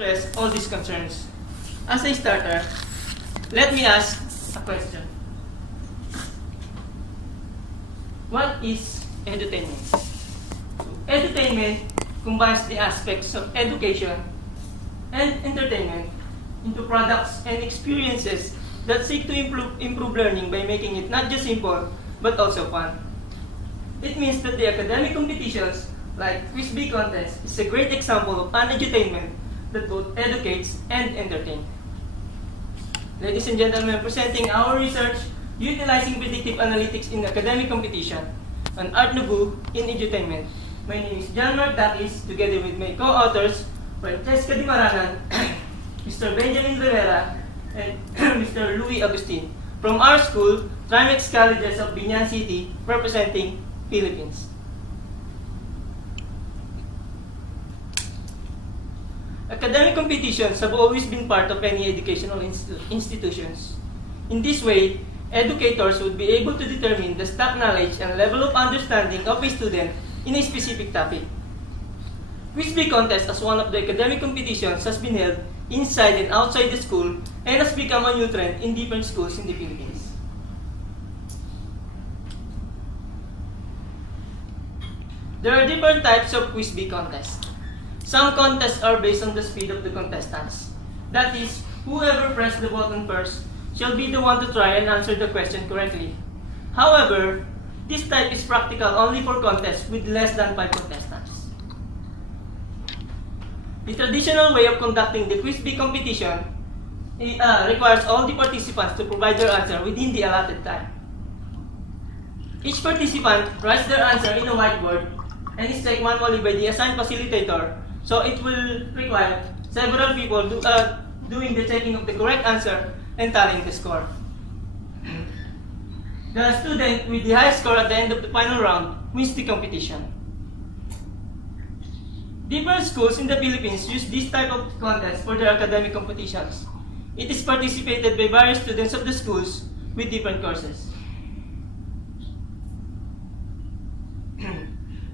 address all these concerns. As a starter, let me ask a question. What is edutainment? Edutainment combines the aspects of education and entertainment into products and experiences that seek to improve learning by making it not just simple, but also fun. It means that the academic competitions, like Quiz Bee contest, is a great example of an edutainment that both educates and entertains. Ladies and gentlemen, presenting our research utilizing predictive analytics in academic competition, an Art Nouveau in edutainment. My name is John Mark Daquis, together with my co-authors, Francesca Di Marangan, Mr. Benjamin Rivera, and Mr. Louis Agustin, from our school, Trimex Colleges of Binyan City, representing Philippines. Academic competitions have always been part of any educational institutions. In this way, educators would be able to determine the stock knowledge and level of understanding of a student in a specific topic. Quiz Bee contest as one of the academic competitions has been held inside and outside the school and has become a new trend in different schools in the Philippines. There are different types of Quiz Bee contests. Some contests are based on the speed of the contestants. That is, whoever pressed the button first shall be the one to try and answer the question correctly. However, this type is practical only for contests with less than 5 contestants. The traditional way of conducting the Quiz Bee competition requires all the participants to provide their answer within the allotted time. Each participant writes their answer in a whiteboard and is checked manually by the assigned facilitator, so it will require several people doing the checking of the correct answer and tallying the score. The student with the highest score at the end of the final round wins the competition. Different schools in the Philippines use this type of contest for their academic competitions. It is participated by various students of the schools with different courses.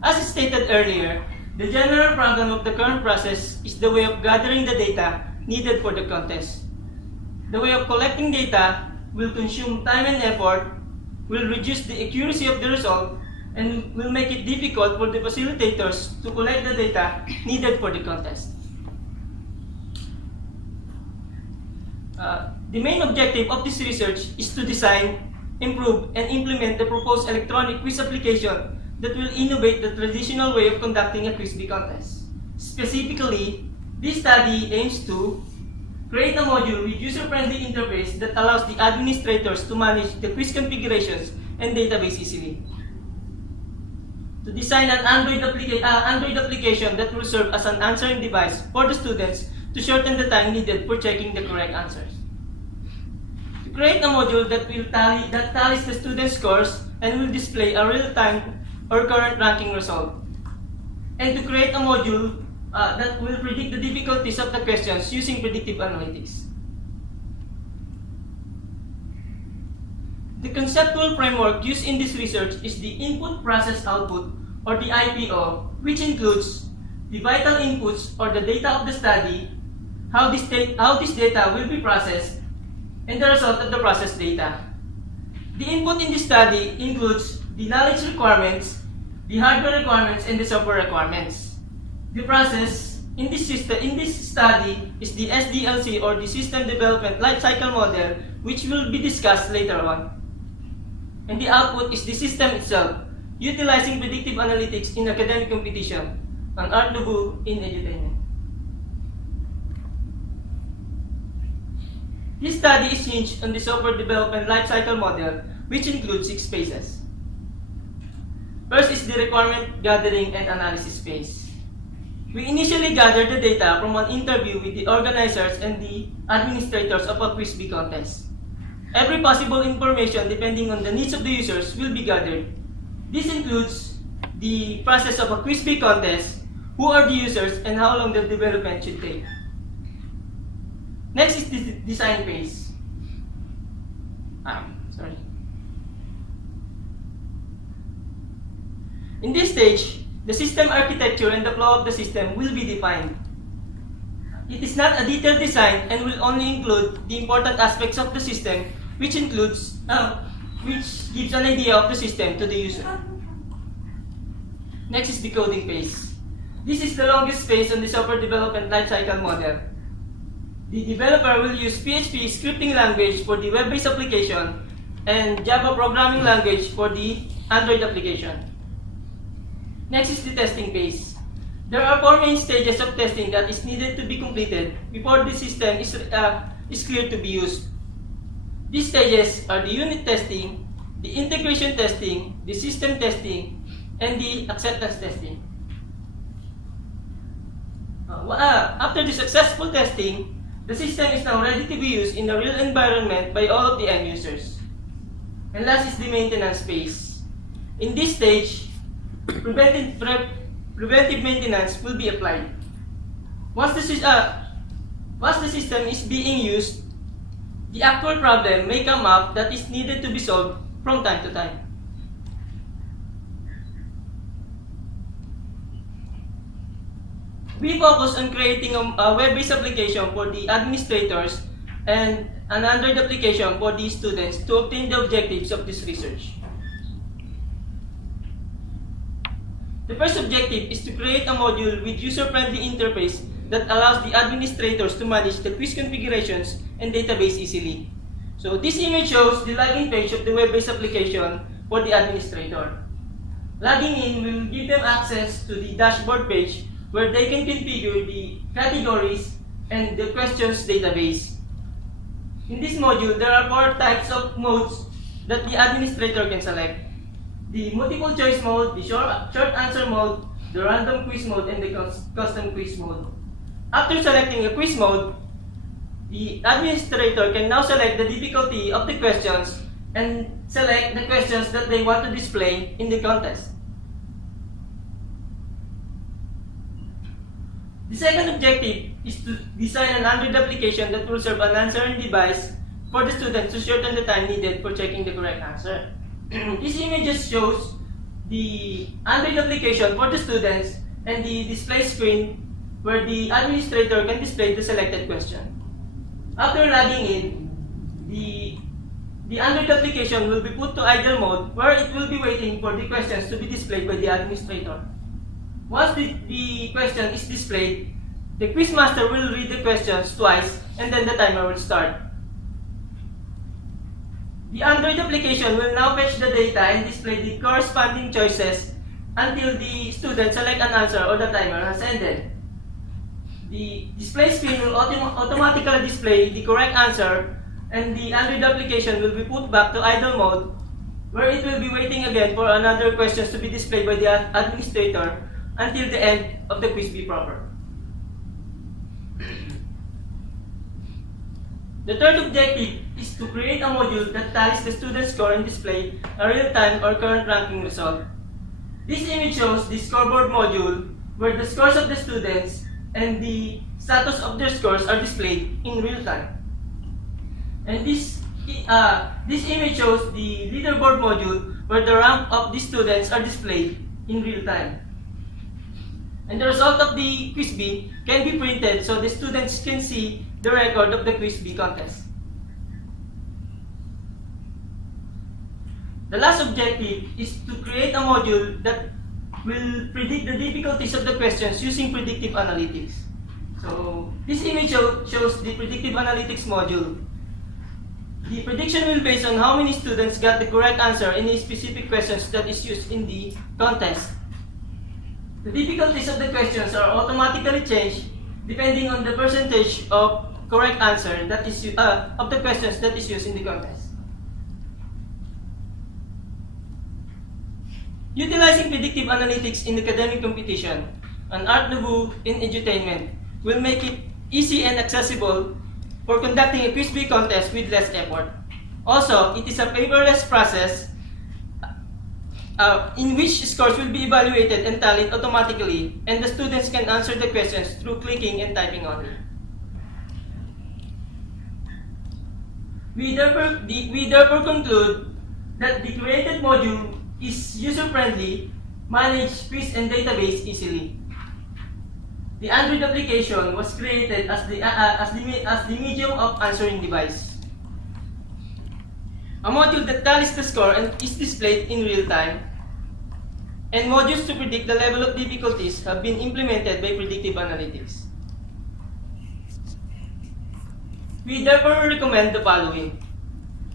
As stated earlier, the general problem of the current process is the way of gathering the data needed for the contest. The way of collecting data will consume time and effort, will reduce the accuracy of the result, and will make it difficult for the facilitators to collect the data needed for the contest. The main objective of this research is to design, improve, and implement the proposed electronic quiz application that will innovate the traditional way of conducting a Quiz Bee contest. Specifically, this study aims to create a module with user-friendly interface that allows the administrators to manage the quiz configurations and database easily. To design an Android application that will serve as an answering device for the students to shorten the time needed for checking the correct answers. To create a module that tallies the students' scores and will display a real-time or current ranking result. And to create a module that will predict the difficulties of the questions using predictive analytics. The conceptual framework used in this research is the Input Process Output, or the IPO, which includes the vital inputs or the data of the study, how this data will be processed, and the result of the processed data. The input in this study includes the knowledge requirements, the hardware requirements, and the software requirements. The process in this study is the SDLC, or the System Development Lifecycle Model, which will be discussed later on. And the output is the system itself, utilizing predictive analytics in academic competition, an Art Nouveau in edutainment. This study is hinged on the Software Development Lifecycle Model, which includes 6 phases. First is the requirement gathering and analysis phase. We initially gathered the data from an interview with the organizers and the administrators of a Quiz Bee contest. Every possible information depending on the needs of the users will be gathered. This includes the process of a Quiz Bee contest, who are the users, and how long the development should take. Next is the design phase. In this stage, the system architecture and the flow of the system will be defined. it is not a detailed design and will only include the important aspects of the system, which gives an idea of the system to the user. Next is the coding phase. This is the longest phase on the software development lifecycle model. The developer will use PHP scripting language for the web-based application and Java programming language for the Android application. Next is the testing phase. There are 4 main stages of testing that is needed to be completed before the system is clear to be used. These stages are the unit testing, the integration testing, the system testing, and the acceptance testing. After the successful testing, the system is now ready to be used in the real environment by all of the end users. And last is the maintenance phase. In this stage, preventive maintenance will be applied. Once the system is being used, the actual problem may come up that is needed to be solved from time to time. We focus on creating a web-based application for the administrators and an Android application for the students to obtain the objectives of this research. The first objective is to create a module with user-friendly interface that allows the administrators to manage the quiz configurations and database easily. So this image shows the login page of the web-based application for the administrator. Logging in will give them access to the dashboard page where they can configure the categories and the questions database. In this module, there are 4 types of modes that the administrator can select: the multiple choice mode, the short answer mode, the random quiz mode, and the custom quiz mode. After selecting a quiz mode, the administrator can now select the difficulty of the questions and select the questions that they want to display in the contest. The second objective is to design an Android application that will serve an answering device for the students to shorten the time needed for checking the correct answer. This image just shows the Android application for the students and the display screen where the administrator can display the selected question. After logging in, the Android application will be put to idle mode where it will be waiting for the questions to be displayed by the administrator. Once the question is displayed, the quizmaster will read the questions twice and then the timer will start. The Android application will now fetch the data and display the corresponding choices until the student select an answer or the timer has ended. The display screen will automatically display the correct answer and the Android application will be put back to idle mode where it will be waiting again for another questions to be displayed by the administrator until the end of the quiz be proper. The third objective is to create a module that tallies the student's score and display a real-time or current ranking result. This image shows the scoreboard module where the scores of the students and the status of their scores are displayed in real time. And this image shows the leaderboard module where the rank of the students are displayed in real time. And the result of the quiz bee can be printed so the students can see the record of the quiz bee contest. The last objective is to create a module that will predict the difficulties of the questions using predictive analytics. So this image shows the predictive analytics module. The prediction will be based on how many students got the correct answer in a specific questions that is used in the contest. The difficulties of the questions are automatically changed depending on the percentage of correct answer that is of the questions that is used in the contest. Utilizing predictive analytics in academic competition, an art nouveau in edutainment, will make it easy and accessible for conducting a quiz bee contest with less effort. Also, it is a paperless process in which scores will be evaluated and tallied automatically, and the students can answer the questions through clicking and typing only. We therefore conclude that the created module is user-friendly, manage quiz and database easily. The Android application was created as the medium of answering device. A module that tallies the score and is displayed in real time, and modules to predict the level of difficulties have been implemented by predictive analytics. We therefore recommend the following.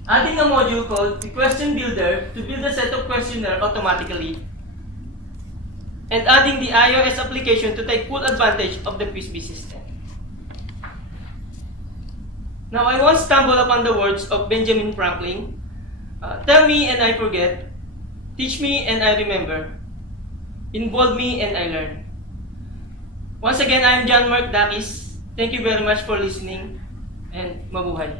Adding a module called the Question Builder to build a set of questionnaire automatically, and adding the iOS application to take full advantage of the QuizBee system. Now, I once stumbled upon the words of Benjamin Franklin, tell me and I forget, teach me and I remember, involve me and I learn. Once again, I'm John Mark Daquis. Thank you very much for listening, and mabuhay.